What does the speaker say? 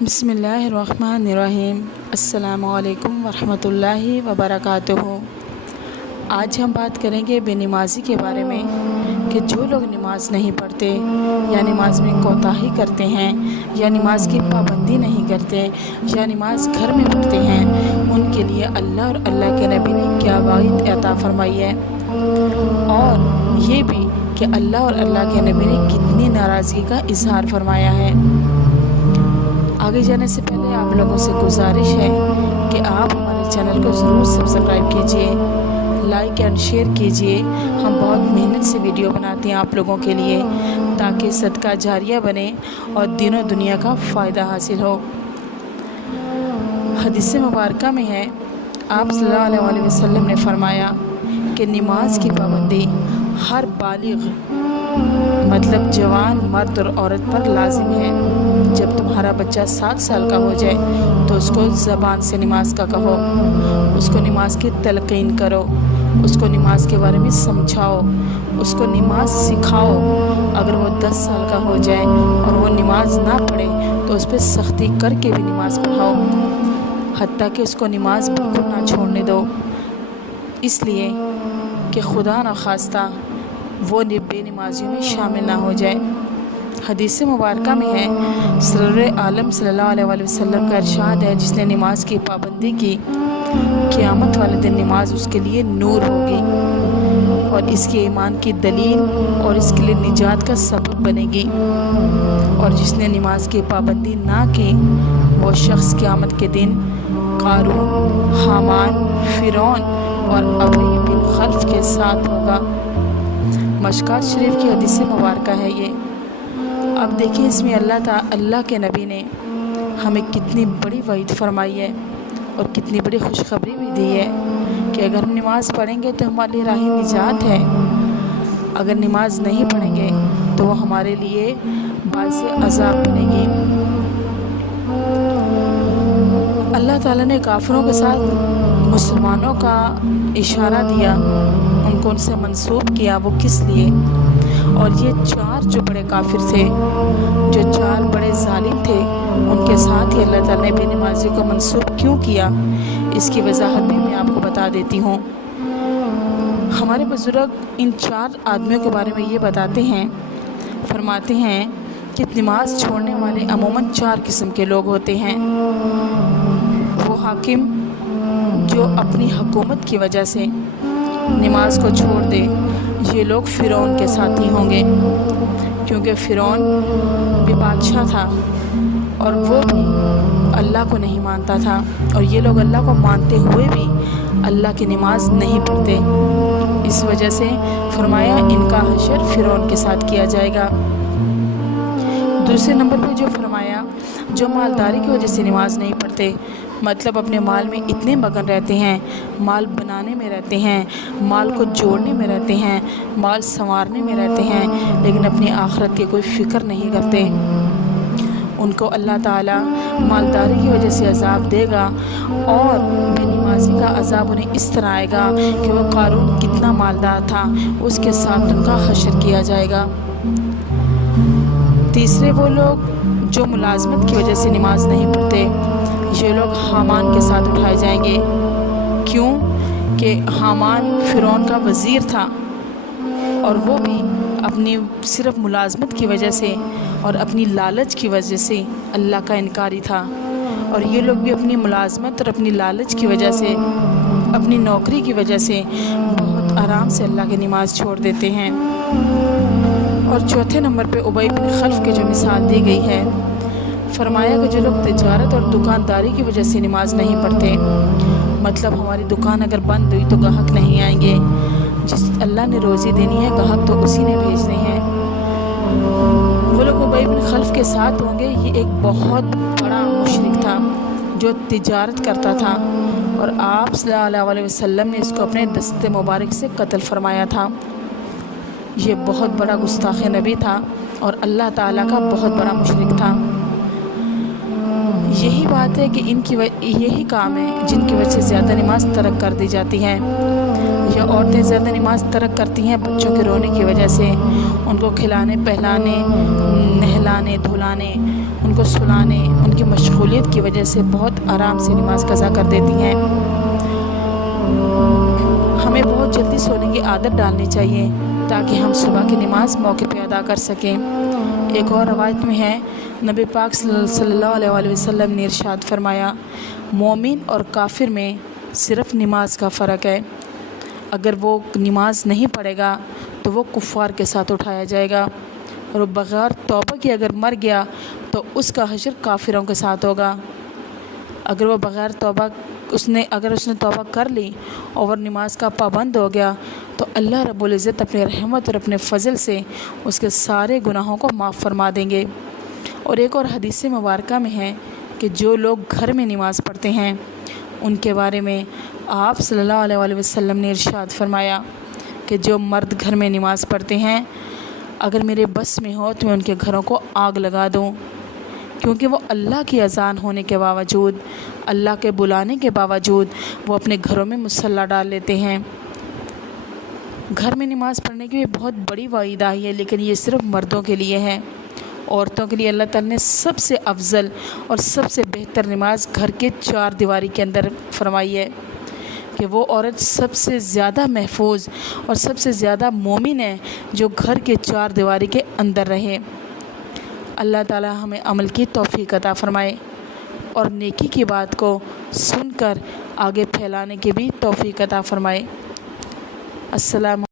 बिस्मिल्लाहिर्रहमानिर्रहीम। अस्सलामुअलैकुम वरहमतुल्लाहि वबरकातुहू। आज हम बात करेंगे बेनमाजी के बारे में कि जो लोग नमाज नहीं पढ़ते या नमाज में कोताही करते हैं या नमाज की पाबंदी नहीं करते या नमाज घर में पढ़ते हैं, उनके लिए अल्लाह और अल्लाह के नबी ने क्या वाइद अता फरमाई है, और ये भी कि अल्लाह और अल्लाह के नबी ने कितनी नाराज़गी का इजहार फरमाया है। आगे जाने से पहले आप लोगों से गुजारिश है कि आप हमारे चैनल को ज़रूर सब्सक्राइब कीजिए, लाइक एंड शेयर कीजिए। हम बहुत मेहनत से वीडियो बनाते हैं आप लोगों के लिए, ताकि सदका जारिया बने और दीनों दुनिया का फ़ायदा हासिल हो। हदीस मुबारक में है, आप सल्लल्लाहु अलैहि वसल्लम ने फरमाया कि नमाज की पाबंदी हर बालिग मतलब जवान मर्द और औरत पर लाजिम है। जब तुम्हारा बच्चा 7 साल का हो जाए तो उसको ज़बान से नमाज का कहो, उसको नमाज की तलक़ीन करो, उसको नमाज के बारे में समझाओ, उसको नमाज सिखाओ। अगर वो 10 साल का हो जाए और वो नमाज ना पढ़े तो उस पर सख्ती करके भी नमाज पढ़ाओ, हत्ता कि उसको नमाज बिल्कुल ना छोड़ने दो, इसलिए कि खुदा न खास्ता वो बेनमाजियों में शामिल ना हो जाए। हदीस मुबारक में है, सरवर आलम सल्लल्लाहु अलैहि वसल्लम का इरशाद है, जिसने नमाज की पाबंदी की क़यामत वाले दिन नमाज उसके लिए नूर होगी और इसके ईमान की दलील और इसके लिए निजात का सबब बनेगी। और जिसने नमाज की पाबंदी ना की वो शख्स क़यामत के दिन कारून, हामान, फ़िरौन और अबई बिन खल्फ के साथ होगा। मशकात शरीफ की हदीस मुबारक है ये। अब देखिए, इसमें अल्लाह के नबी ने हमें कितनी बड़ी वईद फरमाई है और कितनी बड़ी खुशखबरी भी दी है कि अगर हम नमाज़ पढ़ेंगे तो हमारे लिए राह निजात है, अगर नमाज नहीं पढ़ेंगे तो वो हमारे लिए बाइस अज़ाब बनेगी। अल्लाह ताला ने काफिरों के साथ मुसलमानों का इशारा दिया, उनसे मंसूब किया, वो किस लिए? और ये 4 जो बड़े काफिर थे, जो 4 बड़े जालिम थे, उनके साथ ही अल्लाह ताला ने बेनमाजी को मंसूब क्यों किया, इसकी वजाहत भी मैं आपको बता देती हूँ। हमारे बुजुर्ग इन 4 आदमियों के बारे में ये बताते हैं, फरमाते हैं कि नमाज छोड़ने वाले अमूमन 4 किस्म के लोग होते हैं। वो हाकिम जो अपनी हुकूमत की वजह से नमाज को छोड़ दे, ये लोग फ़िरौन के साथी होंगे, क्योंकि फ़िरौन भी बादशाह था और वो भी अल्लाह को नहीं मानता था, और ये लोग अल्लाह को मानते हुए भी अल्लाह की नमाज नहीं पढ़ते। इस वजह से फरमाया इनका हशर फ़िरौन के साथ किया जाएगा। दूसरे नंबर पर जो फरमाया, जो मालदारी की वजह से नमाज नहीं पढ़ते, मतलब अपने माल में इतने मगन रहते हैं, माल बनाने में रहते हैं, माल को जोड़ने में रहते हैं, माल संवारने में रहते हैं, लेकिन अपनी आखिरत की कोई फ़िक्र नहीं करते, उनको अल्लाह ताला मालदारी की वजह से अज़ाब देगा। और बेनमाजी का अज़ाब उन्हें इस तरह आएगा कि वह कारून कितना मालदार था, उसके साथ उनका हशर किया जाएगा। तीसरे वो लोग जो मुलाजमत की वजह से नमाज नहीं पढ़ते, ये लोग हामान के साथ उठाए जाएंगे। क्यों? कि हामान फ़िरौन का वज़ीर था और वो भी अपनी सिर्फ मुलाजमत की वजह से और अपनी लालच की वजह से अल्लाह का इनकारी था, और ये लोग भी अपनी मुलाजमत और अपनी लालच की वजह से, अपनी नौकरी की वजह से बहुत आराम से अल्लाह की नमाज छोड़ देते हैं। और चौथे नंबर पे उबई बिन खल्फ की जो मिसाल दी गई है, फरमाया कि जो लोग तिजारत और दुकानदारी की वजह से नमाज नहीं पढ़ते, मतलब हमारी दुकान अगर बंद हुई तो ग्राहक नहीं आएंगे, जिस अल्लाह ने रोज़ी देनी है ग्राहक तो उसी ने भेजनी है, वो लोग उबई बिन खल्फ के साथ होंगे। ये एक बहुत बड़ा मुशरिक था जो तिजारत करता था, और आप सल्लल्लाहु अलैहि वसल्लम ने इसको अपने दस्ते मुबारक से कत्ल फरमाया था। ये बहुत बड़ा गुस्ताख़ नबी था और अल्लाह ताला का बहुत बड़ा मुशरिक था। यही बात है कि यही काम है जिनकी वजह से ज़्यादा नमाज तर्क कर दी जाती है। या औरतें ज़्यादा नमाज तर्क करती हैं बच्चों के रोने की वजह से, उनको खिलाने, पहलाने, नहलाने, धुलाने, उनको सुलाने, उनकी मशगूल مشغولیت کی وجہ سے بہت آرام سے نماز قضا کر دیتی ہیں۔ ہمیں بہت جلدی سونے کی عادت ڈالنی چاہیے تاکہ ہم صبح کی نماز موقع پہ ادا کر سکیں۔ ایک اور روایت میں ہے، نبی پاک صلی اللہ علیہ وآلہ وسلم نے ارشاد فرمایا، مومن اور کافر میں صرف نماز کا فرق ہے۔ اگر وہ نماز نہیں پڑھے گا تو وہ کفار کے ساتھ اٹھایا جائے گا، اور وہ بغیر توبہ کے اگر مر گیا تو اس کا حشر کافروں کے ساتھ ہوگا۔ اگر وہ بغیر توبہ اگر اس نے توبہ کر لی اور نماز کا پابند ہو گیا تو اللہ رب العزت اپنے رحمت اور اپنے فضل سے اس کے سارے گناہوں کو معاف فرما دیں گے۔ اور ایک اور حدیث مبارکہ میں ہے کہ جو لوگ گھر میں نماز پڑھتے ہیں ان کے بارے میں آپ صلی اللہ علیہ وآلہ وسلم نے ارشاد فرمایا کہ جو مرد گھر میں نماز پڑھتے ہیں، اگر میرے بس میں ہو تو میں ان کے گھروں کو آگ لگا دوں، کیونکہ وہ اللہ کی اذان ہونے کے باوجود، اللہ کے بلانے کے باوجود وہ اپنے گھروں میں مصلی ڈال لیتے ہیں۔ گھر میں نماز پڑھنے کی بھی بہت بڑی وعید آئی ہے، لیکن یہ صرف مردوں کے لیے ہے۔ عورتوں کے لیے اللہ تعالیٰ نے سب سے افضل اور سب سے بہتر نماز گھر کے چار دیواری کے اندر فرمائی ہے کہ وہ عورت سب سے زیادہ محفوظ اور سب سے زیادہ مومن ہے جو گھر کے چار دیواری کے اندر رہے۔ اللہ تعالیٰ ہمیں عمل کی توفیق عطا فرمائے اور نیکی کی بات کو سن کر آگے پھیلانے کی بھی توفیق عطا فرمائے۔ السلام